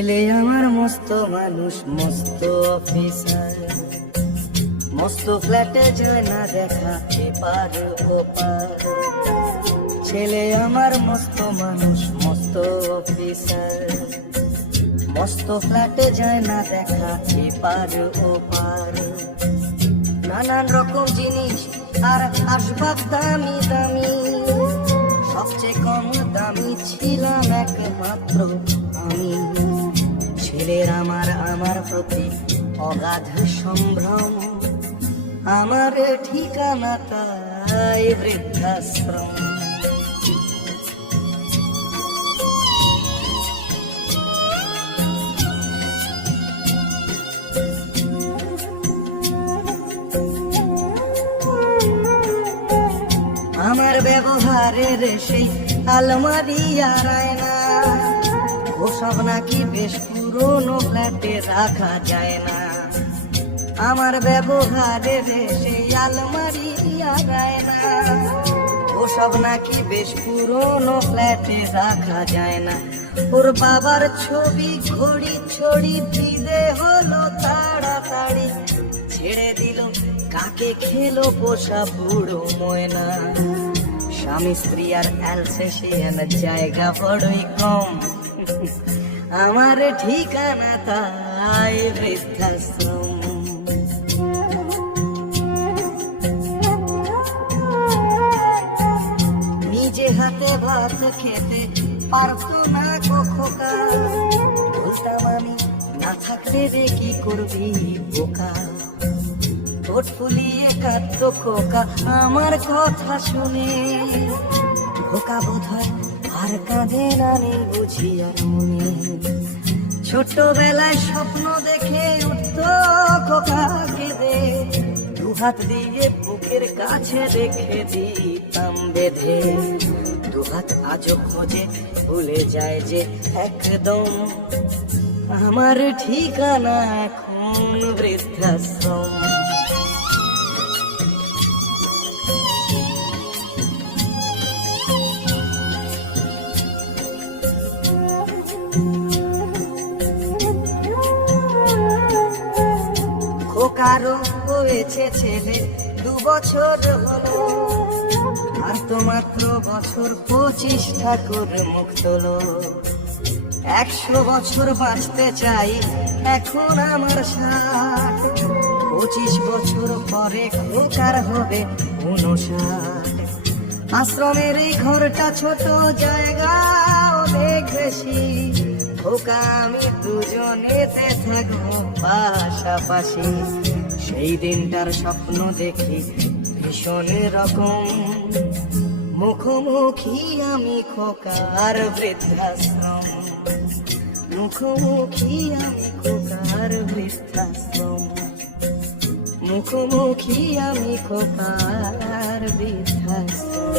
ছেলে আমার মস্ত মানুষ, মস্ত অফিসার, মস্ত ফ্ল্যাটে যায় না দেখা এপার ওপার। ছেলে আমার মস্ত মানুষ, মস্ত অফিসার, মস্ত ফ্ল্যাটে যায় না দেখা এপার ওপার। নানান রকম জিনিস আর আসবাব দামি দামি, সবচেয়ে কম দামি ছিলাম একমাত্র আমি। ছেলের আমার প্রতি অগাধ সম্ভ্রম, আমার ঠিকানা তাই বৃদ্ধাশ্রম। আমার ব্যবহারের সেই আলমারি আর আয়না, ওসব নাকি বেশ পুরনো ফ্ল্যাটে রাখা যায় না। আমার ব্যবহারের সেই আলমারি আর আয়না, ওসব নাকি বেশ পুরনো ফ্ল্যাটে রাখা যায় না। ওর বাবার ছবি ঘড়ি ছড়ি ভিদে হলো তাড়াতাড়ি, ছেড়ে দিল কাকে খেলো পোষা বুড়ো ময়না। স্বামী স্ত্রী আর অ্যালসেশিয়ান জায়গা বড়ই কম, আমার ঠিকানা তাই বৃদ্ধাশ্রম। নিজে হাতে ভাত খেতে পারতো না খোকা, বলতাম আমি না থাকলে রে কি করবি বোকা। ঠোঁট ফুলিয়ে কাঁদতো খোকা আমার কথা শুনে, খোকা বোধহয় আর কাঁদে না নেই বুঝি আর মনে। ছোটবেলায় স্বপ্ন দেখে উঠতো খোকা কেঁদে, দুহাত দিয়ে বুকের কাছে রেখে দিতাম বেঁধে। দুহাত আজও খোঁজে ভুলে যায় যে একদম, আমার ঠিকানা এখন বৃদ্ধাশ্রম। খোকারও হয়েছে ছেলে 2 বছর হলো, আর তো মাত্র বছর 25 ঠাকুর মুখ তোলো। 100 বছর বাঁচতে চাই এখন আমার 60, 25 বছর পরে খোকার হবে 59। আশ্রমের এই ঘরটা ছোট, জায়গা অনেক বেশি, খোকা আমি দুজনেতে থাকবো পাশাপাশি। সেই দিনটার স্বপ্ন দেখি ভীষণ রকম, মুখোমুখি আমি খোকার বৃদ্ধাশ্রম, মুখোমুখি আমি খোকার বৃদ্ধাশ্রম, মুখোমুখি আমি খোকার বৃদ্ধাশ্রম।